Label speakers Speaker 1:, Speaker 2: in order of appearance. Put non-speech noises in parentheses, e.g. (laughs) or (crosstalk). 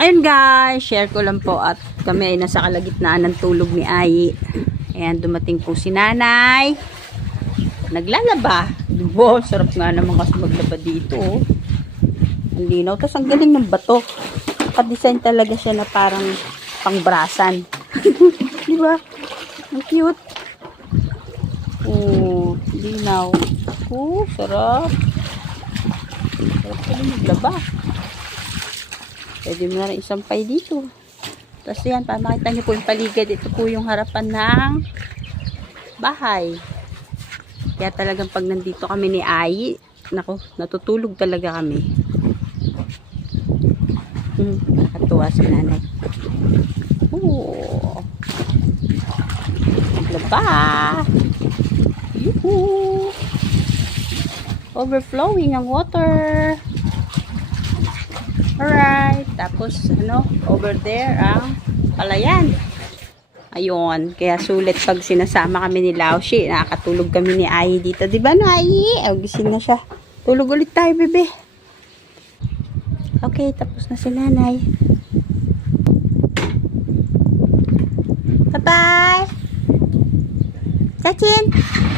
Speaker 1: Ayun guys, share ko lang po at kami ay nasa kalagitnaan ng tulog ni Ayi. Ayan, dumating po si nanay. Naglalaba. Wow, sarap nga naman kasi maglaba dito. Ang linaw. Tapos ang galing ng bato. Nakadesign talaga siya na parang pangbrasan. (laughs) Di ba? Ang cute. Oh, linaw. Oh, sarap. Sarap pala maglaba. Pwede mo na rin isampay dito. Tapos yan, para makita niyo po yung paligid. Ito po yung harapan ng bahay. Kaya talagang pag nandito kami ni Ayi, nako, natutulog talaga kami. Hmm, nakatuwa si nanay. Oo. Laba. Yuhu. Overflowing ang water. Alright. Tapos, ano, over there ang palayan. Ayun. Kaya sulit pag sinasama kami ni Laushi. Nakakatulog kami ni Ai dito. Di ba, no, Ai? Gising na siya. Tulog ulit tayo, bebe. Okay, tapos na si nanay. Bye-bye! Sachin!